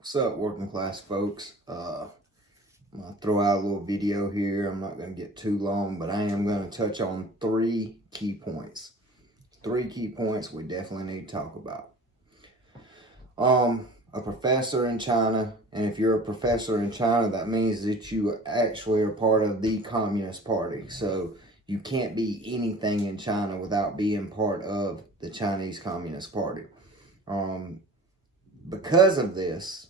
What's up, working class folks? I'm going to throw out a little video here. I'm not going to get too long, but I am going to touch on three key points. Three key points we definitely need to talk about. A professor in China, and if you're a professor in China, that means that you actually are part of the Communist Party. So you can't be anything in China without being part of the Chinese Communist Party. Because of this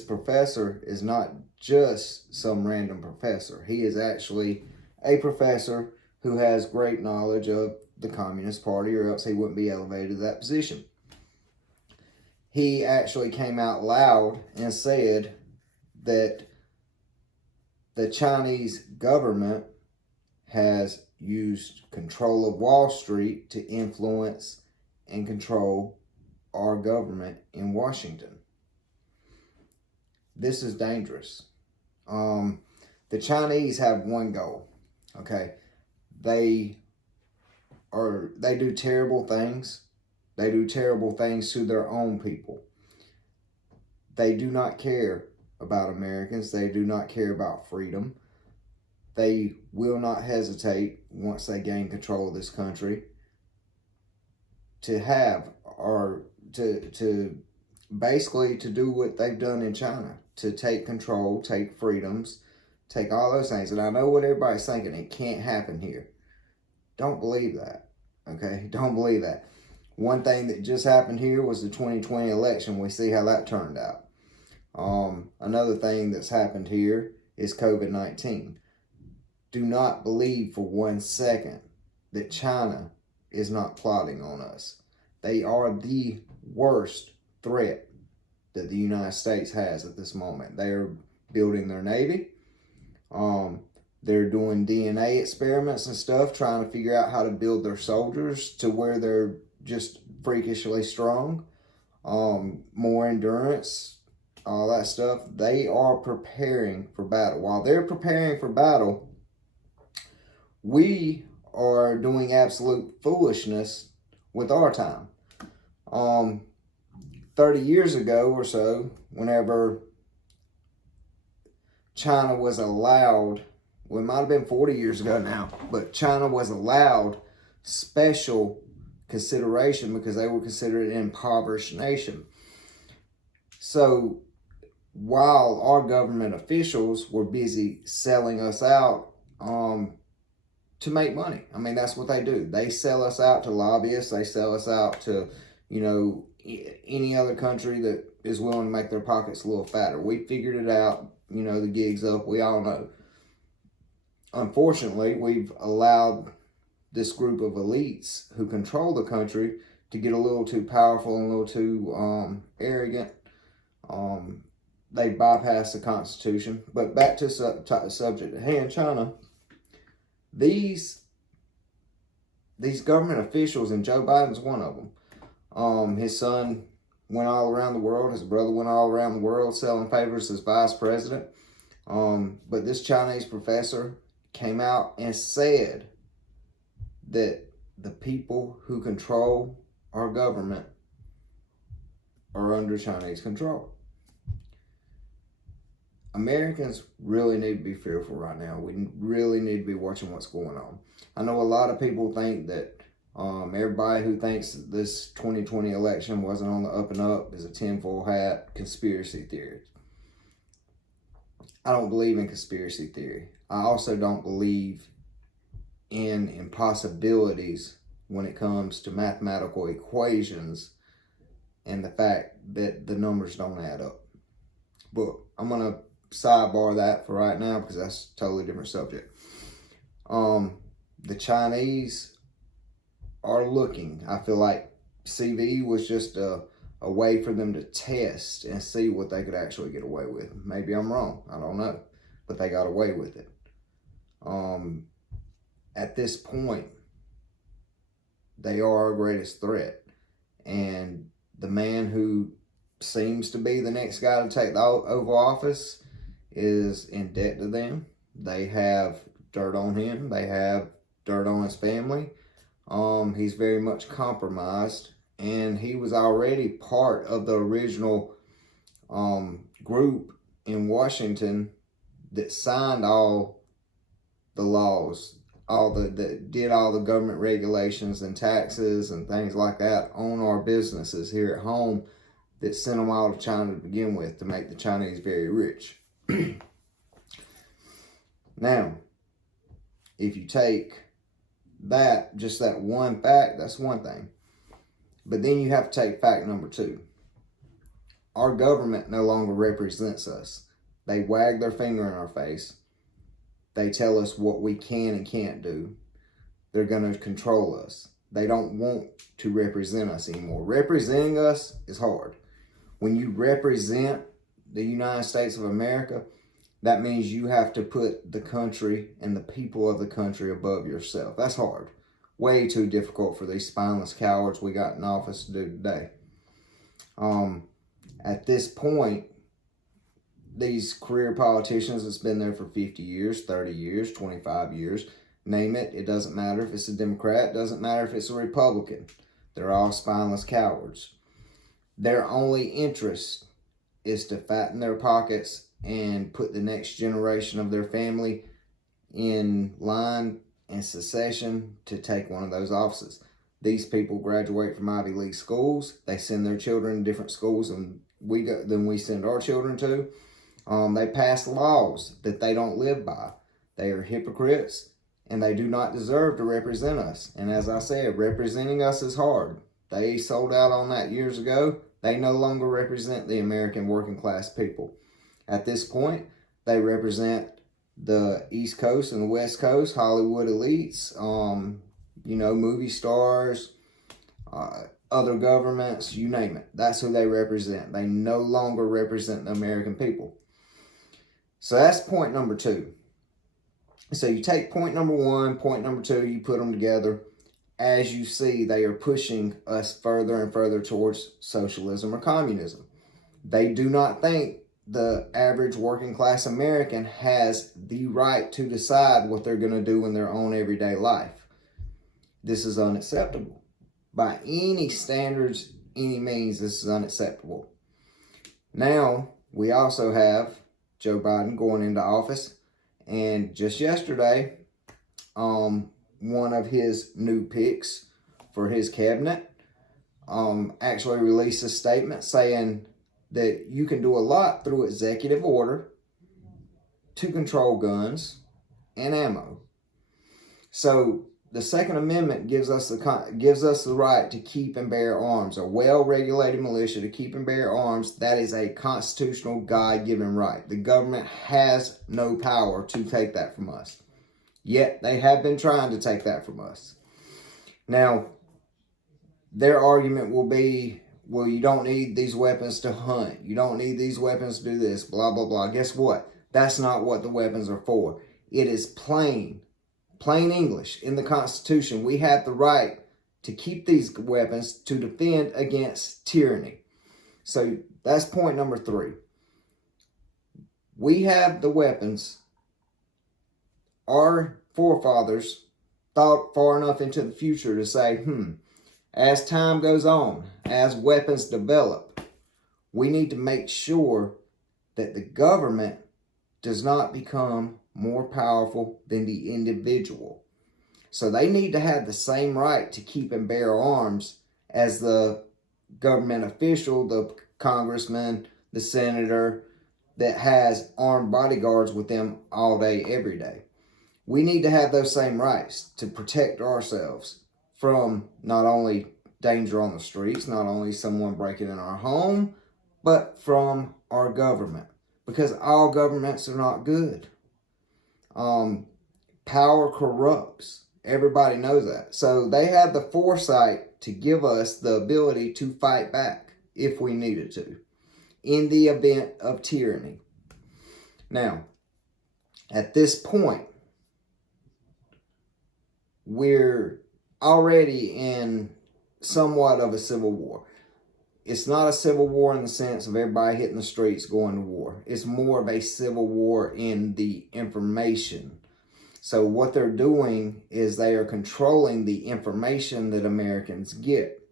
professor is not just some random professor. He is actually a professor who has great knowledge of the Communist Party, or else he wouldn't be elevated to that position. He actually came out loud and said that the Chinese government has used control of Wall Street to influence and control our government in Washington. This is dangerous. The Chinese have one goal. Okay, they do terrible things. They do terrible things to their own people. They do not care about Americans. They do not care about freedom. They will not hesitate once they gain control of this country to have or to basically to do what they've done in China, to take control, take freedoms, take all those things. And I know what everybody's thinking, it can't happen here. Don't believe that, okay? Don't believe that. One thing that just happened here was the 2020 election. We see how that turned out. Another thing that's happened here is COVID-19. Do not believe for 1 second that China is not plotting on us. They are the worst threat that the United States has at this moment. They are building their Navy. They're doing DNA experiments and stuff, trying to figure out how to build their soldiers to where they're just freakishly strong. More endurance, all that stuff. They are preparing for battle. While they're preparing for battle, we are doing absolute foolishness with our time. 30 years ago or so, whenever China was allowed, well, it might have been 40 years ago now, but China was allowed special consideration because they were considered an impoverished nation. So while our government officials were busy selling us out to make money, I mean, that's what they do. They sell us out to lobbyists. They sell us out to, any other country that is willing to make their pockets a little fatter. We figured it out. The gig's up. We all know. Unfortunately, we've allowed this group of elites who control the country to get a little too powerful and a little too arrogant. They bypass the Constitution. But back to the subject at hand, China. These government officials, and Joe Biden's one of them. His son went all around the world. His brother went all around the world selling favors as vice president. But this Chinese professor came out and said that the people who control our government are under Chinese control. Americans really need to be fearful right now. We really need to be watching what's going on. I know a lot of people think that everybody who thinks that this 2020 election wasn't on the up and up is a tinfoil hat conspiracy theory. I don't believe in conspiracy theory. I also don't believe in impossibilities when it comes to mathematical equations and the fact that the numbers don't add up. But I'm going to sidebar that for right now because that's a totally different subject. The Chinese are looking. I feel like CV was just a way for them to test and see what they could actually get away with. Maybe I'm wrong. I don't know. But they got away with it. At this point, they are our greatest threat. And the man who seems to be the next guy to take the Oval Office is in debt to them. They have dirt on him. They have dirt on his family. He's very much compromised, and he was already part of the original group in Washington that signed all the laws, that did all the government regulations and taxes and things like that on our businesses here at home, that sent them all to China to begin with, to make the Chinese very rich. Now, if you take that, just that one fact, that's one thing. But then you have to take fact number 2. Our government no longer represents us. They wag their finger in our face. They tell us what we can and can't do. They're going to control us. They don't want to represent us anymore. Representing us is hard. When you represent the United States of America, that means you have to put the country and the people of the country above yourself. That's hard. Way too difficult for these spineless cowards we got in office to do today. At this point, these career politicians that's been there for 50 years, 30 years, 25 years, name it, it doesn't matter if it's a Democrat, it doesn't matter if it's a Republican. They're all spineless cowards. Their only interest is to fatten their pockets and put the next generation of their family in line and succession to take one of those offices. These people graduate from Ivy League schools. They send their children to different schools than we send our children to. They pass laws that they don't live by. They are hypocrites, and they do not deserve to represent us. And as I said, representing us is hard. They sold out on that years ago. They no longer represent the American working class people. At this point, they represent the East Coast and the West Coast, Hollywood elites, movie stars, other governments, you name it. That's who they represent. They no longer represent the American people. So that's point number 2. So you take point number 1, point number 2, you put them together. As you see, they are pushing us further and further towards socialism or communism. They do not think the average working class American has the right to decide what they're going to do in their own everyday life. This is unacceptable. By any standards, any means, this is unacceptable. Now, we also have Joe Biden going into office, and just yesterday, one of his new picks for his cabinet actually released a statement saying that you can do a lot through executive order to control guns and ammo. So the Second Amendment gives us the right to keep and bear arms. A well-regulated militia to keep and bear arms, that is a constitutional God-given right. The government has no power to take that from us. Yet they have been trying to take that from us. Now, their argument will be, well, you don't need these weapons to hunt. You don't need these weapons to do this, blah, blah, blah. Guess what? That's not what the weapons are for. It is plain English. In the Constitution, we have the right to keep these weapons to defend against tyranny. So that's point number 3. We have the weapons. Our forefathers thought far enough into the future to say, as time goes on, as weapons develop, we need to make sure that the government does not become more powerful than the individual. So they need to have the same right to keep and bear arms as the government official, the congressman, the senator that has armed bodyguards with them all day, every day. We need to have those same rights to protect ourselves from not only danger on the streets, not only someone breaking in our home, but from our government. Because all governments are not good. Power corrupts. Everybody knows that. So they have the foresight to give us the ability to fight back if we needed to, in the event of tyranny. Now, at this point, we're already in somewhat of a civil war. It's not a civil war in the sense of everybody hitting the streets going to war. It's more of a civil war in the information. So what they're doing is they are controlling the information that Americans get.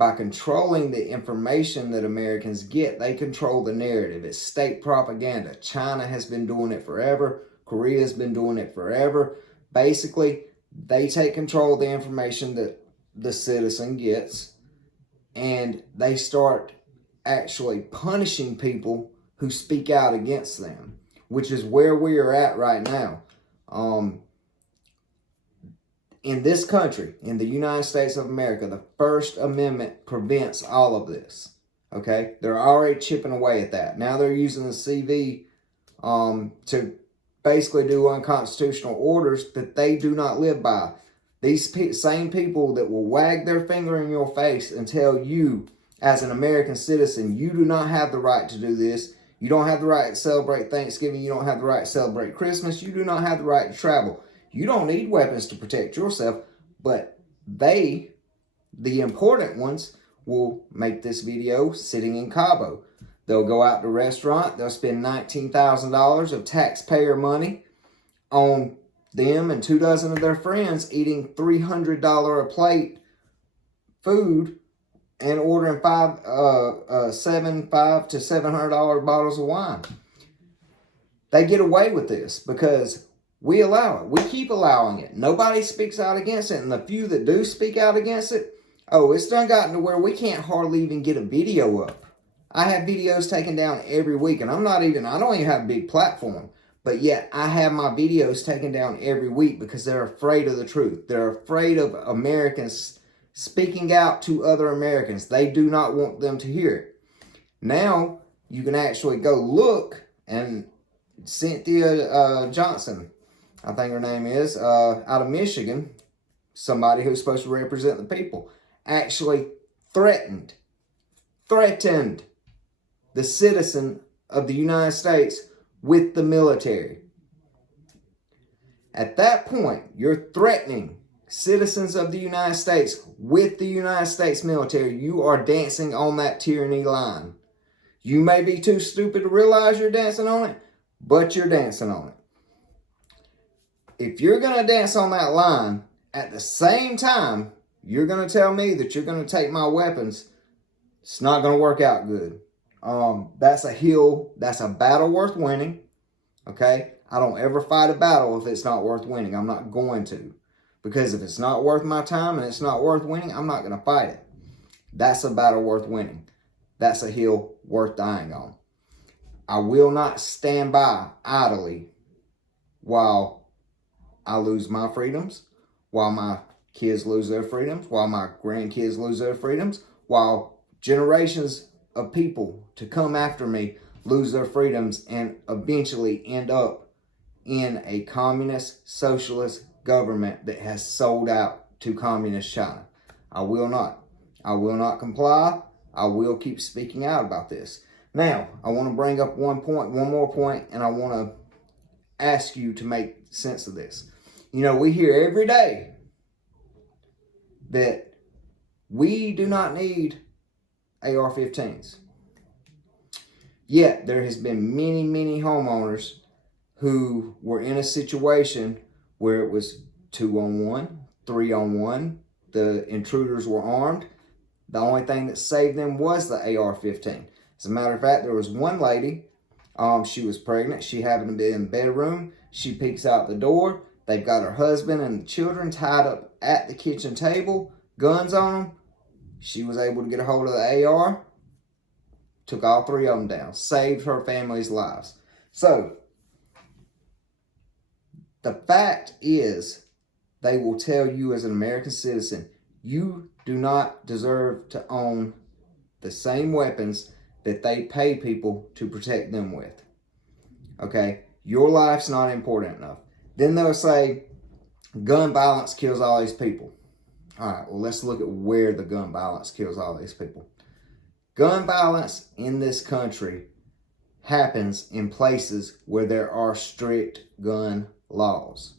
by controlling the information that Americans get, they control the narrative. It's state propaganda. China has been doing it forever. Korea has been doing it forever. Basically, they take control of the information that the citizen gets, and they start actually punishing people who speak out against them, which is where we are at right now. In this country, in the United States of America, the First Amendment prevents all of this. Okay? They're already chipping away at that. Now they're using the CV to basically do unconstitutional orders that they do not live by. These same people that will wag their finger in your face and tell you, as an American citizen, you do not have the right to do this. You don't have the right to celebrate Thanksgiving. You don't have the right to celebrate Christmas. You do not have the right to travel. You don't need weapons to protect yourself, but they, the important ones, will make this video sitting in Cabo. They'll go out to a restaurant. They'll spend $19,000 of taxpayer money on them and 24 of their friends eating $300 a plate food and ordering $5 to $700 bottles of wine. They get away with this because we allow it. We keep allowing it. Nobody speaks out against it. And the few that do speak out against it, it's done gotten to where we can't hardly even get a video up. I have videos taken down every week, and I don't even have a big platform. But yet, I have my videos taken down every week because they're afraid of the truth. They're afraid of Americans speaking out to other Americans. They do not want them to hear it. Now, you can actually go look, and Cynthia Johnson, I think her name is, out of Michigan, somebody who's supposed to represent the people, actually threatened the citizen of the United States with the military. At that point, you're threatening citizens of the United States with the United States military. You are dancing on that tyranny line. You may be too stupid to realize you're dancing on it, but you're dancing on it. If you're going to dance on that line, at the same time, you're going to tell me that you're going to take my weapons, it's not going to work out good. That's a battle worth winning. Okay? I don't ever fight a battle if it's not worth winning. I'm not going to. Because if it's not worth my time and it's not worth winning, I'm not going to fight it. That's a battle worth winning. That's a hill worth dying on. I will not stand by idly while I lose my freedoms, while my kids lose their freedoms, while my grandkids lose their freedoms, while generations of people to come after me lose their freedoms and eventually end up in a communist, socialist government that has sold out to communist China. I will not. I will not comply. I will keep speaking out about this. Now, I want to bring up one more point, and I want to ask you to make sense of this. You know, we hear every day that we do not need AR-15s. Yet, there has been many, many homeowners who were in a situation where it was 2-on-1, 3-on-1. The intruders were armed. The only thing that saved them was the AR-15. As a matter of fact, there was one lady, she was pregnant. She happened to be in the bedroom. She peeks out the door. They've got her husband and the children tied up at the kitchen table, guns on them. She was able to get a hold of the AR, took all 3 of them down, saved her family's lives. So, the fact is, they will tell you as an American citizen, you do not deserve to own the same weapons that they pay people to protect them with. Okay? Your life's not important enough. Then they'll say, gun violence kills all these people. All right, well, let's look at where the gun violence kills all these people. Gun violence in this country happens in places where there are strict gun laws.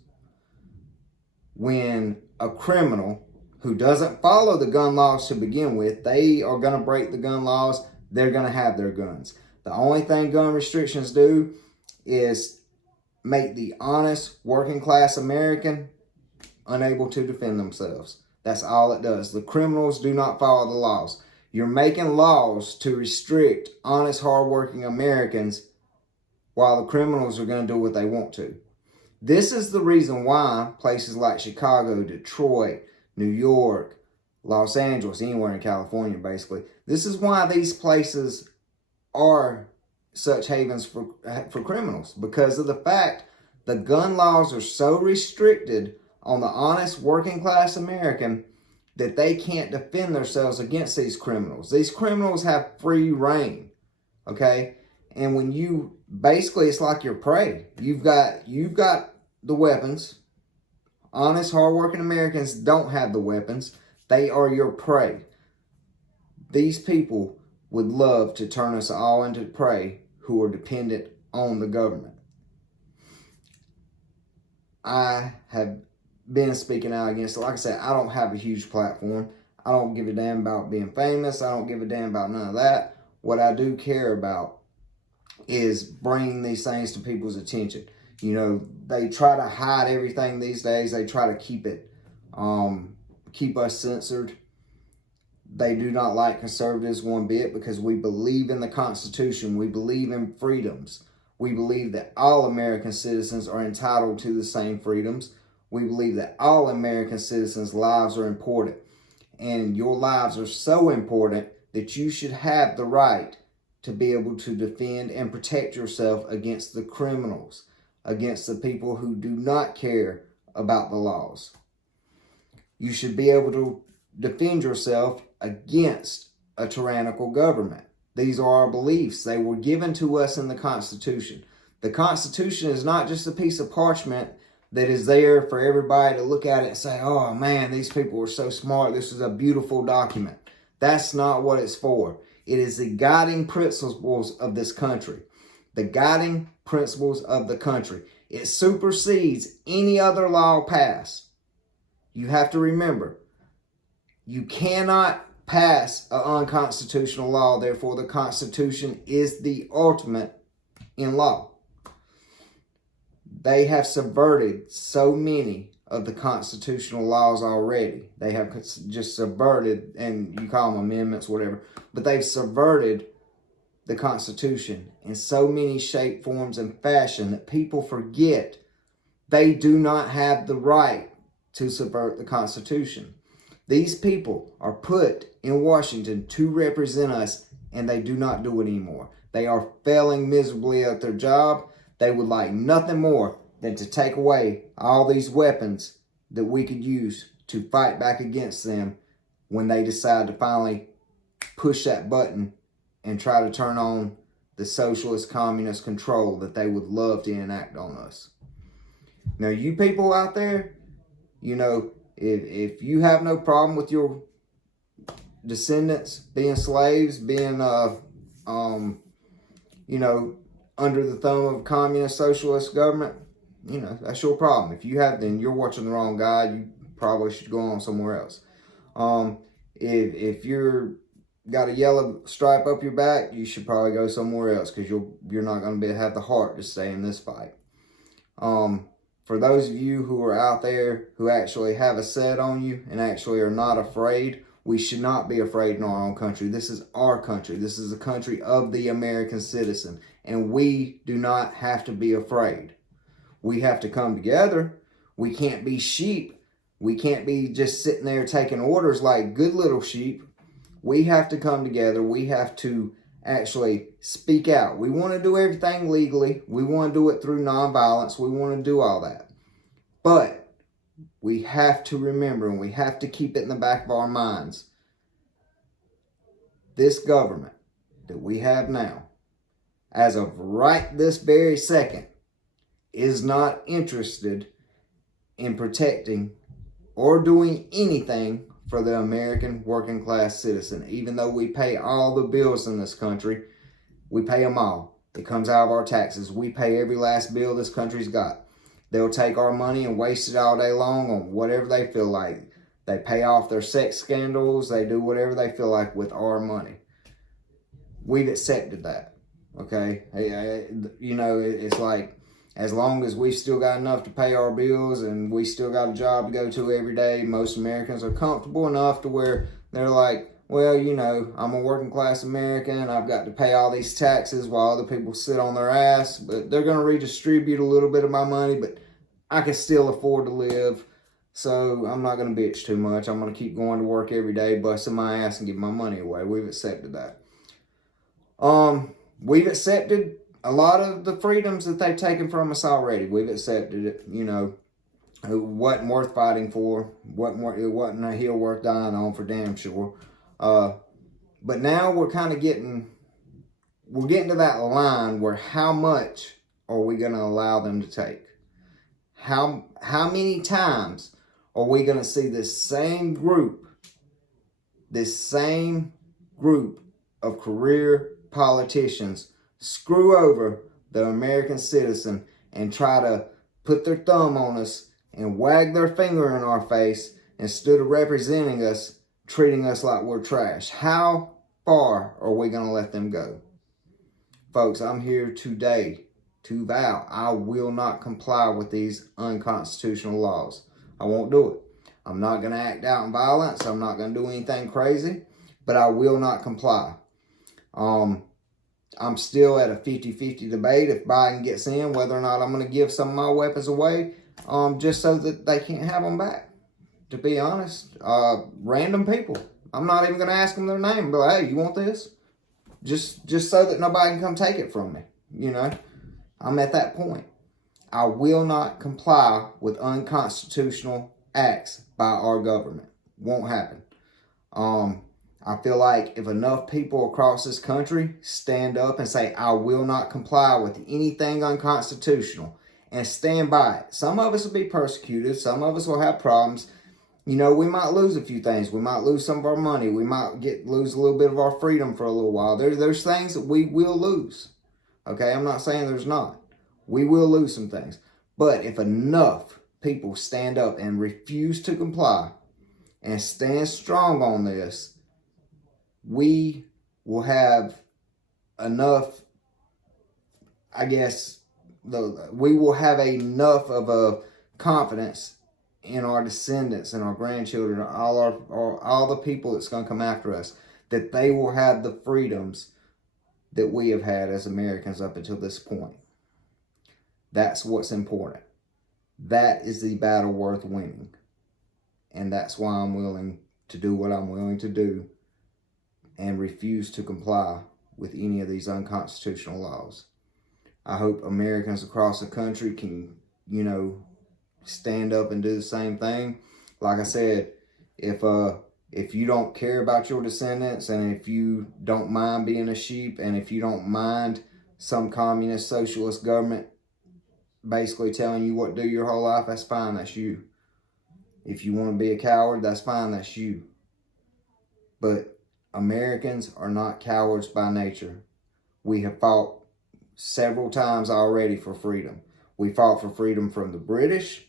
When a criminal who doesn't follow the gun laws to begin with, they are going to break the gun laws, they're going to have their guns. The only thing gun restrictions do is make the honest working class American unable to defend themselves. That's all it does. The criminals do not follow the laws. You're making laws to restrict honest, hardworking Americans while the criminals are going to do what they want to. This is the reason why places like Chicago, Detroit, New York, Los Angeles, anywhere in California, basically. This is why these places are such havens for criminals, because of the fact the gun laws are so restricted on the honest working class American that they can't defend themselves against these criminals. These criminals have free reign, okay? And when you, basically it's like your prey. You've got the weapons. Honest, hardworking Americans don't have the weapons. They are your prey. These people would love to turn us all into prey who are dependent on the government. I have been speaking out against it. Like I said, I don't have a huge platform. I don't give a damn about being famous. I don't give a damn about none of that. What I do care about is bringing these things to people's attention. You know, they try to hide everything these days. They try to keep it, keep us censored. They do not like conservatives one bit because we believe in the Constitution. We believe in freedoms. We believe that all American citizens are entitled to the same freedoms. We believe that all American citizens' lives are important. And your lives are so important that you should have the right to be able to defend and protect yourself against the criminals, against the people who do not care about the laws. You should be able to defend yourself against a tyrannical government. These are our beliefs. They were given to us in the Constitution. The Constitution is not just a piece of parchment that is there for everybody to look at it and say, oh man, these people are so smart. This is a beautiful document. That's not what it's for. It is the guiding principles of this country. The guiding principles of the country. It supersedes any other law passed. You have to remember, you cannot pass an unconstitutional law. Therefore, the Constitution is the ultimate in law. They have subverted so many of the constitutional laws already. They have just subverted, and you call them amendments, whatever, but they've subverted the Constitution in so many shape, forms, and fashion that people forget they do not have the right to subvert the Constitution. These people are put in Washington to represent us, and they do not do it anymore. They are failing miserably at their job. They would like nothing more than to take away all these weapons that we could use to fight back against them when they decide to finally push that button and try to turn on the socialist communist control that they would love to enact on us. Now, you people out there, you know, if you have no problem with your descendants being slaves, being, you know, under the thumb of a communist socialist government, you know, that's your problem. If you have, then you're watching the wrong guy. You probably should go on somewhere else. If you're got a yellow stripe up your back, you should probably go somewhere else because you're not going to have the heart to stay in this fight. For those of you who are out there who actually have a set on you and actually are not afraid, we should not be afraid in our own country. This is our country. This is the country of the American citizen. And we do not have to be afraid. We have to come together. We can't be sheep. We can't be just sitting there taking orders like good little sheep. We have to come together. We have to actually speak out. We want to do everything legally. We want to do it through nonviolence. We want to do all that. But we have to remember, and we have to keep it in the back of our minds, this government that we have now, as of right this very second, is not interested in protecting or doing anything for the American working class citizen. Even though we pay all the bills in this country, we pay them all. It comes out of our taxes. We pay every last bill this country's got. They'll take our money and waste it all day long on whatever they feel like. They pay off their sex scandals. They do whatever they feel like with our money. We've accepted that. Okay? You know, it's like As long as we've still got enough to pay our bills and we still got a job to go to every day, most Americans are comfortable enough to where they're like, well, you know, I'm a working class American. I've got to pay all these taxes while other people sit on their ass. But they're going to redistribute a little bit of my money, but I can still afford to live. So I'm not going to bitch too much. I'm going to keep going to work every day, busting my ass and giving my money away. We've accepted that. We've accepted a lot of the freedoms that they've taken from us already. We've accepted it. You know, it wasn't worth fighting for. It wasn't a hill worth dying on, for damn sure. But now we're kind of getting to that line where how much are we going to allow them to take? How many times are we going to see this same group of career politicians screw over the American citizen and try to put their thumb on us and wag their finger in our face instead of representing us, treating us like we're trash? How far are we going to let them go? Folks, I'm here today to vow I will not comply with these unconstitutional laws. I won't do it. I'm not going to act out in violence. I'm not going to do anything crazy, but I will not comply. I'm still at a 50-50 debate if Biden gets in, whether or not I'm going to give some of my weapons away, just so that they can't have them back. To be honest, random people. I'm not even going to ask them their name. Be like, hey, you want this? Just so that nobody can come take it from me. You know, I'm at that point. I will not comply with unconstitutional acts by our government. Won't happen. I feel like if enough people across this country stand up and say, I will not comply with anything unconstitutional, and stand by it. Some of us will be persecuted. Some of us will have problems. You know, we might lose a few things. We might lose some of our money. We might lose a little bit of our freedom for a little while. There's things that we will lose. Okay, I'm not saying there's not. We will lose some things. But if enough people stand up and refuse to comply and stand strong on this, we will have enough, I guess, we will have enough of a confidence in our descendants and our grandchildren, all the people that's going to come after us, that they will have the freedoms that we have had as Americans up until this point. That's what's important. That is the battle worth winning. And that's why I'm willing to do what I'm willing to do and refuse to comply with any of these unconstitutional laws. I hope Americans across the country can, you know, stand up and do the same thing. Like I said, if you don't care about your descendants, and if you don't mind being a sheep, and if you don't mind some communist socialist government basically telling you what to do your whole life, that's fine, that's you. If you want to be a coward, that's fine, that's you. But Americans are not cowards by nature. We have fought several times already for freedom. We fought for freedom from the British.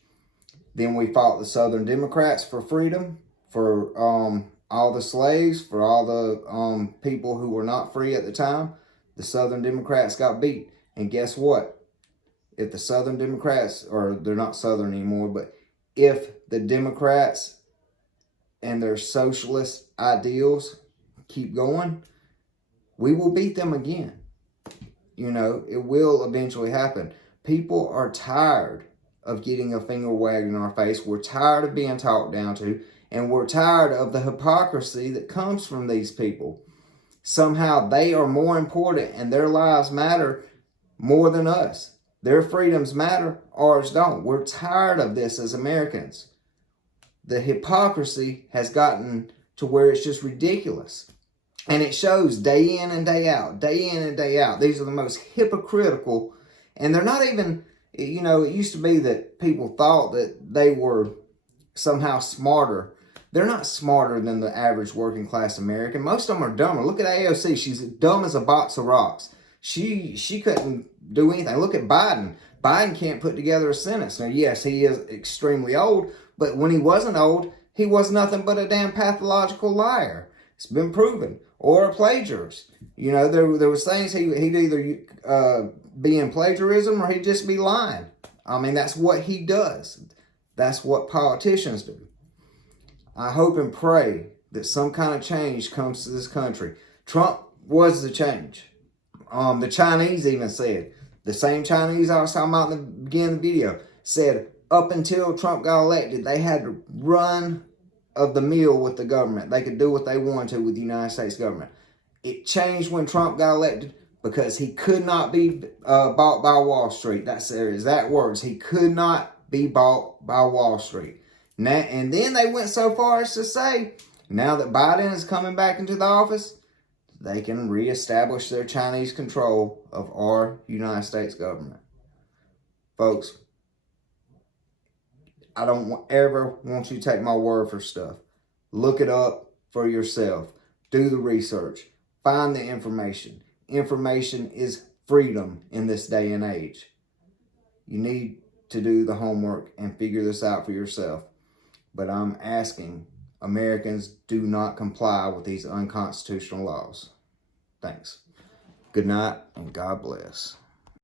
Then we fought the Southern Democrats for freedom, for all the slaves, for all the people who were not free at the time. The Southern Democrats got beat. And guess what? If the Southern Democrats, or they're not Southern anymore, but if the Democrats and their socialist ideals keep going, we will beat them again. You know, it will eventually happen. People are tired of getting a finger wagged in our face. We're tired of being talked down to, and we're tired of the hypocrisy that comes from these people. Somehow they are more important and their lives matter more than us. Their freedoms matter, ours don't. We're tired of this as Americans. The hypocrisy has gotten to where it's just ridiculous. And it shows day in and day out, day in and day out. These are the most hypocritical, and they're not even, you know, it used to be that people thought that they were somehow smarter. They're not smarter than the average working class American. Most of them are dumber. Look at AOC. She's dumb as a box of rocks. She couldn't do anything. Look at Biden. Biden can't put together a sentence. Now, yes, he is extremely old, but when he wasn't old, he was nothing but a damn pathological liar. It's been proven. or a plagiarist. You know, there was things he'd either be in plagiarism or he'd just be lying. I mean, that's what he does. That's what politicians do. I hope and pray that some kind of change comes to this country. Trump was the change. The Chinese even said, the same Chinese I was talking about in the beginning of the video, said up until Trump got elected, they had to run of the mill with the government. They could do what they wanted to with the United States government. It changed when Trump got elected because he could not be bought by Wall Street. That's their exact words. He could not be bought by Wall Street. Now, and then they went so far as to say, now that Biden is coming back into the office, they can reestablish their Chinese control of our United States government. Folks, I don't ever want you to take my word for stuff. Look it up for yourself. Do the research. Find the information. Information is freedom in this day and age. You need to do the homework and figure this out for yourself. But I'm asking Americans, do not comply with these unconstitutional laws. Thanks. Good night and God bless.